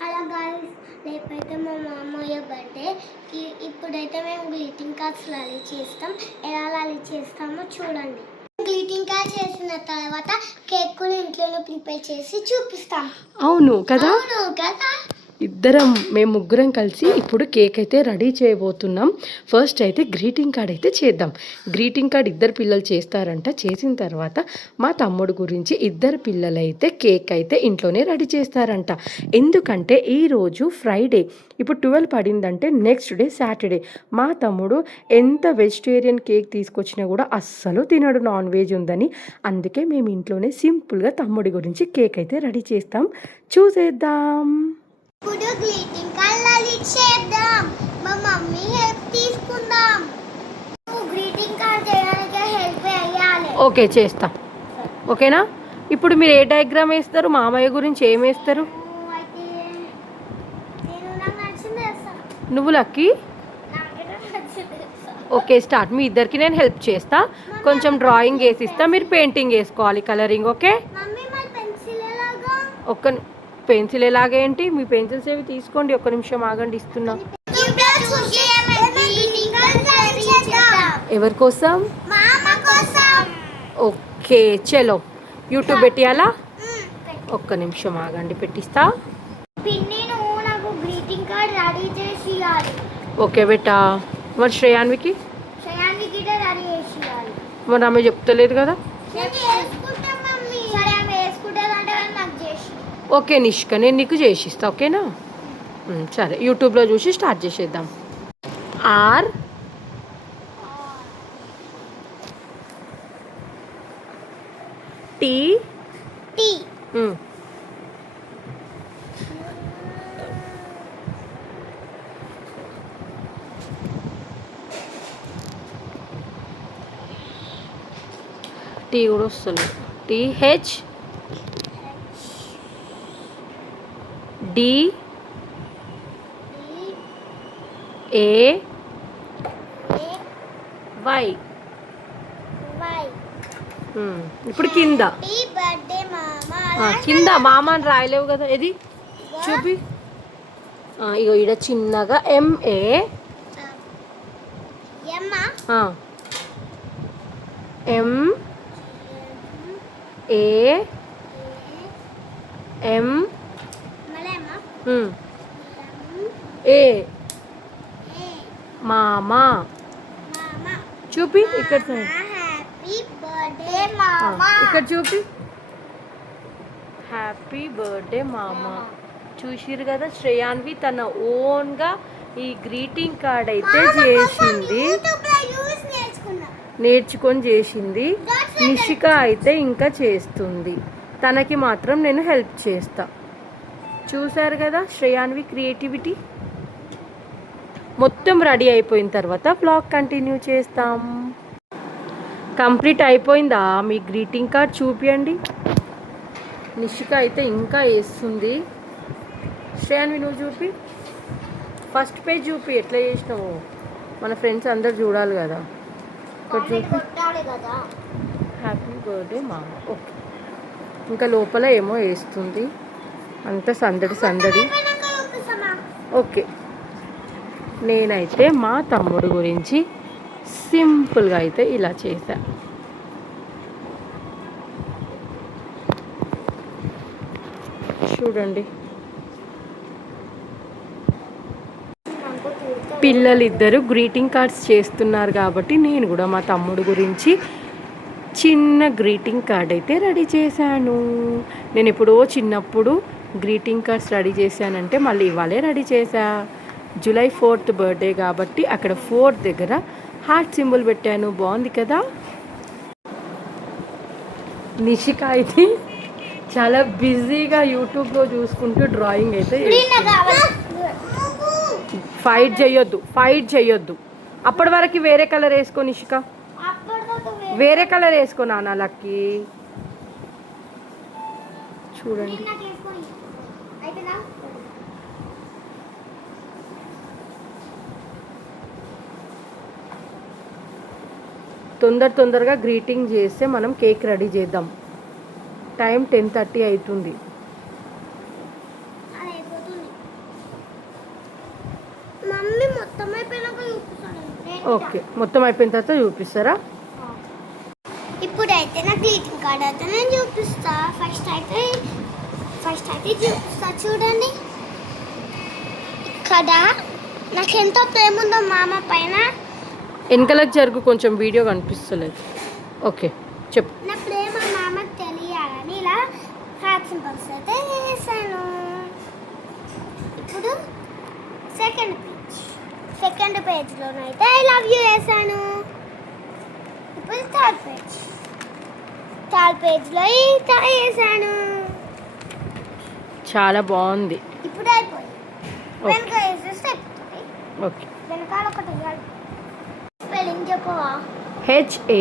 Hello guys, రేపైతే మా మామయ్య బర్త్డేకి. ఇప్పుడైతే మేము గ్రీటింగ్ కార్డ్స్ లాలి చేస్తాం. ఎలా లాలి చేస్తామో చూడండి. గ్రీటింగ్ కార్డ్ చేసిన తర్వాత కేక్ కూడా ఇంట్లోనే ప్రిపేర్ చేసి చూపిస్తాం. అవును కదా. ఇద్దరం మేము ముగ్గురం కలిసి ఇప్పుడు కేక్ అయితే రెడీ చేయబోతున్నాం. ఫస్ట్ అయితే గ్రీటింగ్ కార్డ్ అయితే చేద్దాం. గ్రీటింగ్ కార్డ్ ఇద్దరు పిల్లలు చేస్తారంట. చేసిన తర్వాత మా తమ్ముడు గురించి ఇద్దరు పిల్లలు అయితే కేక్ అయితే ఇంట్లోనే రెడీ చేస్తారంట. ఎందుకంటే ఈరోజు ఫ్రైడే, ఇప్పుడు 12 పడిందంటే నెక్స్ట్ డే సాటర్డే. మా తమ్ముడు ఎంత వెజిటేరియన్ కేక్ తీసుకొచ్చినా కూడా అస్సలు తినడు, నాన్ వెజ్ ఉందని. అందుకే మేము ఇంట్లోనే సింపుల్గా తమ్ముడి గురించి కేక్ అయితే రెడీ చేస్తాం. చూసేద్దాం. ఇప్పుడు గ్రీటింగ్ కార్డ్ లాలి చేద్దాం. మా మమ్మీ హెల్ప్ తీసుకుందాం. గ్రీటింగ్ కార్డ్ చేయడానికి హెల్ప్ చేయాలి. ఓకే, చేస్తాం. ఓకేనా. ఇప్పుడు మీరు ఏ డయాగ్రామ్ వేస్తారు? మామయ్య గురించి ఏం వేస్తారు? నువ్వు లక్కీ. Okay, start. మీ ఇద్దరికి నేను హెల్ప్ చేస్తా. కొంచెం డ్రాయింగ్ వేసిస్తా, మీరు పెయింటింగ్ వేసుకోవాలి, కలరింగ్. ఓకే. ఒక్క పెన్సిల్ ఎలాగేంటి? మీ పెన్సిల్స్ ఏవి తీసుకోండి. ఒక్క నిమిషం ఆగండి, ఇస్తున్నా. ఎవరి కోసం? ఓకే, చలో. యూట్యూబ్ పెట్టియాలా? ఒక్క నిమిషం ఆగండి, పెట్టిస్తా. Okay beta. మరి శ్రేయాన్వికి మరి ఆమె చెప్తలేదు కదా. ఓకే నిష్క, నేను నీకు చేసిస్తా. ఓకేనా. సరే, యూట్యూబ్లో చూసి స్టార్ట్ చేసేద్దాం. ఆర్ టీ టీ టీ కూడా వస్తుంది. T H D A Y. ఇప్పుడు కింద కింద మామ అని రాయలేవు కదా. ఇది చూపి. ఇగో ఈడ చిన్నగా ఎంఏ ఎం ఏ ఎం ఏ మామా. చూపి ఇక్కడ సైడ్. ఇక్కడ చూపి. హ్యాపీ బర్త్డే మామా. చూసిరు కదా, శ్రేయాన్వి తన ఓన్గా ఈ గ్రీటింగ్ కార్డ్ అయితే చేసింది, నేర్చుకొని చేసింది. నిషిక అయితే ఇంకా చేస్తుంది. తనకి మాత్రం నేను హెల్ప్ చేస్తా. చూసారు కదా శ్రేయాన్వి క్రియేటివిటీ. మొత్తం రెడీ అయిపోయిన తర్వాత బ్లాగ్ కంటిన్యూ చేస్తాం. కంప్లీట్ అయిపోయిందా మీ గ్రీటింగ్ కార్డ్? చూపియండి. నిషిక అయితే ఇంకా వేస్తుంది. శ్రేయాన్వి నువ్వు చూపి. ఫస్ట్ పేజ్ చూపి, ఎట్లా చేసినావు, మన ఫ్రెండ్స్ అందరు చూడాలి కదా. ఇక్కడ చూపి. హ్యాపీ బర్త్డే మామ. ఓకే, ఇంకా లోపల ఏమో వేస్తుంది. అంత సందడి సందడి. ఓకే, నేనైతే మా తమ్ముడు గురించి సింపుల్గా అయితే ఇలా చేశా. చూడండి, పిల్లలిద్దరూ గ్రీటింగ్ కార్డ్స్ చేస్తున్నారు కాబట్టి నేను కూడా మా తమ్ముడు గురించి చిన్న గ్రీటింగ్ కార్డ్ అయితే రెడీ చేశాను. నేను ఎప్పుడో చిన్నప్పుడు గ్రీటింగ్ కార్డ్స్ రెడీ చేశానంటే మళ్ళీ ఇవాళే రెడీ చేశా. జూలై 4th బర్త్డే కాబట్టి అక్కడ 4 దగ్గర హార్ట్ సింబల్ పెట్టాను. బాగుంది కదా. నిషిక అయితే చాలా బిజీగా యూట్యూబ్లో చూసుకుంటూ డ్రాయింగ్ అయితే. ఫైట్ చేయొద్దు. అప్పటి వరకు వేరే కలర్ వేసుకో నిషిక. వేరే కలర్ వేసుకో నాన్న. లక్కీ చూడండి. తొందరగా గ్రీటింగ్ చేస్తే మనం కేక్ రెడీ చేద్దాం. టైం 10:30 అవుతుంది. ఓకే, మొత్తం అయిపోయిన తర్వాత చూపిస్తారా? ఇప్పుడైతే నా గ్రీటింగ్ కార్డ్ అయితే నేను చూపిస్తా. ఫస్ట్ అయితే చూపిస్తా చూడండి. ఇక్కడ నాకెంతో ప్రేమ ఉందో మామ పైన. వెనకలకు జరుగు, కొంచెం వీడియో కనిపిస్తలేదు. ఓకే చెప్పు. నా ప్రేమ మామకు తెలియాలని ఇలా హార్ట్ సింబల్స్ అయితే వేసాను. ఇప్పుడు సెకండ్ పేజ్లోనైతే ఐ లవ్ యూ వేసాను. ఇప్పుడు థర్డ్ పేజ్లో ఇంకా వేసాను. చాలా బాగుంది. ఇప్పుడు అయిపోయింది. వెనక వేసేస్తే ఓకే, వెనకాల ఒకటి స్పెల్లింగ్ చెప్పవా? HAPPY.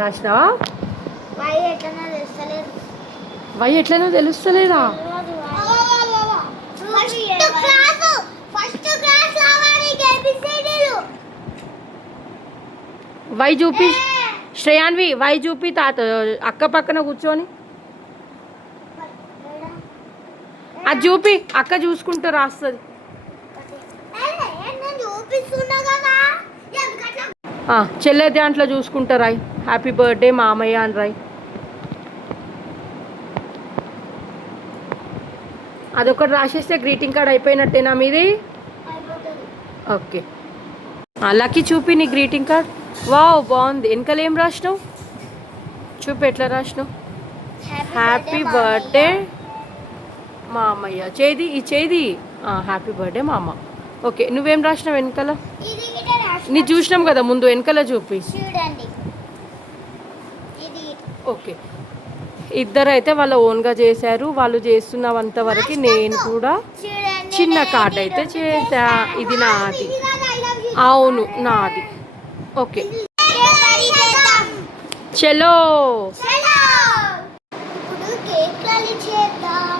రాసినావా? వై ఎట్లనో తెలుస్తలేదా? వై చూపి శ్రేయాన్వి, వై చూపి తాత అక్క పక్కన కూర్చొని అది చూపి, అక్క చూసుకుంటూ రాస్తుంది. చెల్లె దాంట్లో చూసుకుంటా రాయ్. హ్యాపీ బర్త్డే మామయ్య అని రాయ్. అదొకటి రాసేస్తే గ్రీటింగ్ కార్డ్ అయిపోయినట్టేనా మీది? ఓకే, లక్కీ చూపి నీ గ్రీటింగ్ కార్డ్. వావ్, బాగుంది. వెనకాల ఏం రాసినావు చూపి, ఎట్లా రాసినావు? హ్యాపీ బర్త్డే మామయ్య. చేది ఈ చేది హ్యాపీ బర్త్డే మామ. ఓకే, నువ్వేం రాసినావు వెనకాల? నీ చూసినాం కదా ముందు, వెనకాల చూపి. ఓకే, ఇద్దరు అయితే వాళ్ళ ఓన్గా చేశారు. వాళ్ళు చేస్తున్నంత వరకు నేను కూడా చిన్న కార్డ్ అయితే చేసా. ఇది నాది. అవును నాది. ఓకే చలో. ఇప్పుడు కేక్ లాలి చేద్దాం.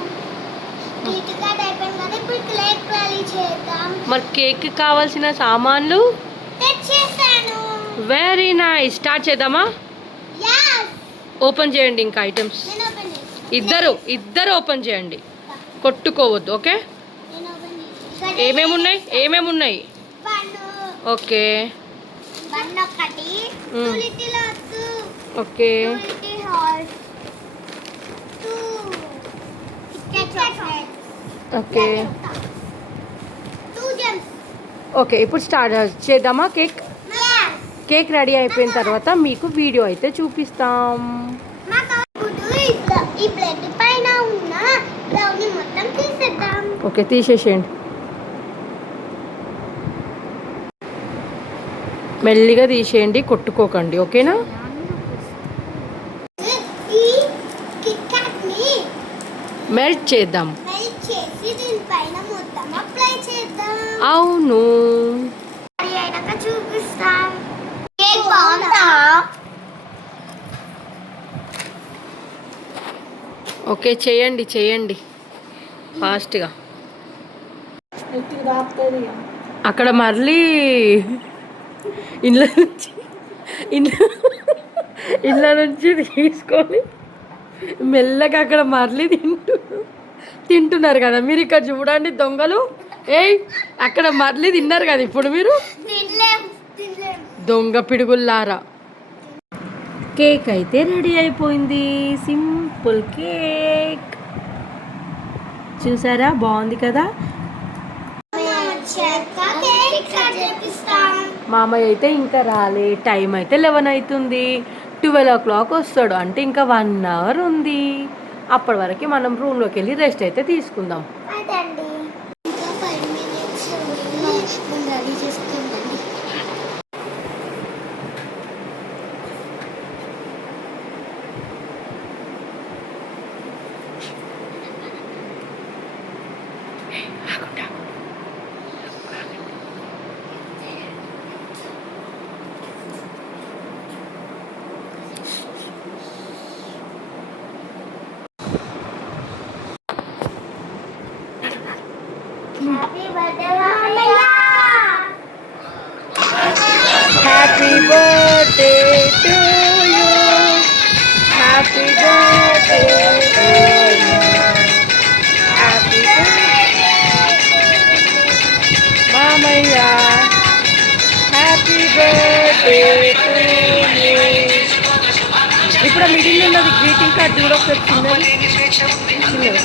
గ్రీటింగ్ కార్డ్ అయిపోయింది కదా, ఇప్పుడు కేక్ లాలి చేద్దాం. మరి కేక్ కావాల్సిన సామాన్లు తెచ్చేసాను. Very nice. స్టార్ట్ చేద్దామా? yes ఓపెన్ చేయండి ఇంకా ఐటమ్స్. నేను ఓపెన్ చేస్తా. ఇద్దరు ఓపెన్ చేయండి, కొట్టుకోవద్దు. ఓకే, నేను ఓపెన్ చేస్తా. ఏమేమి ఉన్నాయి? బన్ను. ఓకే, బన్ను ఒకటి. Two Little Hearts. Okay, two Little Hearts. Two kit chocolates. Okay, two Gems. Okay. ఇప్పుడు స్టార్ట్ చేద్దామా? కేక్ రెడీ అయిపోయిన తర్వాత మీకు వీడియో అయితే చూపిస్తాం. ఈ ప్లేట్ పైన ఉన్న బ్రౌనీ మొత్తం తీసేద్దాం. ఓకే, తీసేసేయండి. మెల్లిగా తీసేయండి, కొట్టుకోకండి. ఓకేనా? ఈ కిట్ కాట్ ని మెల్ట్ చేద్దాం. మెల్ట్ చేసి దీనిపైన మొత్తం అప్లై చేద్దాం. అవును, రెడీ అయినాక చూపిస్తాం. కేక్ బాగుందా? ఓకే, చేయండి ఫాస్ట్గా. అక్కడ మళ్ళీ ఇళ్ళ నుంచి తీసుకొని మెల్లగా అక్కడ మరలి తింటున్నారు కదా మీరు. ఇక్కడ చూడండి దొంగలు. అక్కడ మరలి తిన్నారు కదా ఇప్పుడు మీరు, దొంగ పిడుగుల్లారా. కేక్ అయితే రెడీ అయిపోయింది. సింపుల్ కేక్ చూసారా, బాగుంది కదా. మామయ్య అయితే ఇంకా రాలే. టైం అయితే 11 అవుతుంది. 12 o'clock వస్తాడు, అంటే ఇంకా 1 hour ఉంది. అప్పటి వరకు మనం రూమ్లోకి వెళ్ళి రెస్ట్ అయితే తీసుకుందాం. Happy birthday, Mama! Happy birthday to you. ఇప్పుడు మిడిల్ ఉన్నది గ్రీటింగ్ కార్డ్ చూడొచ్చు చిన్నది చిన్నది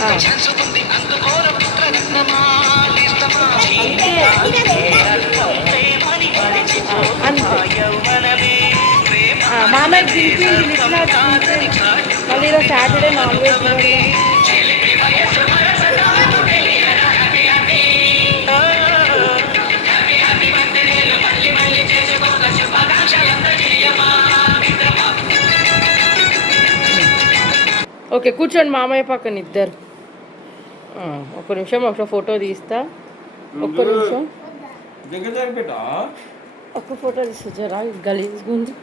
అంతే మామయ్య దింపి మళ్ళీ ఈరోజు సాటర్డే నాన్ వెజ్ ఓకే కూర్చోండి మామయ్య పక్కన ఇద్దరు ఒక్క నిమిషం ఒక ఫోటో తీస్తా ఒక్క నిమిషం ఒక్క ఫోటో తీస్తా జరా గలీజ్గా ఉంది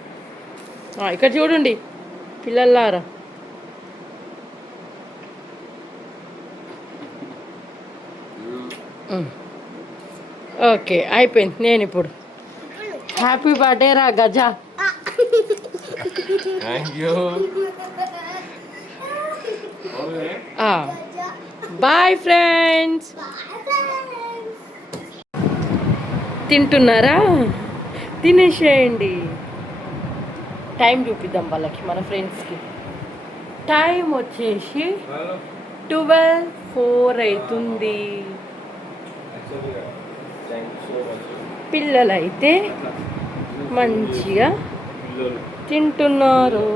ఇక్కడ చూడండి పిల్లలారా ఓకే అయిపోయింది నేను ఇప్పుడు హ్యాపీ బర్త్డే రా గజా బాయ్ ఫ్రెండ్స్ తింటున్నారా తినేసేయండి టైం చూపిద్దాం వాళ్ళకి మన ఫ్రెండ్స్కి టైం వచ్చేసి 12:04 అవుతుంది పిల్లలైతే మంచిగా తింటున్నారు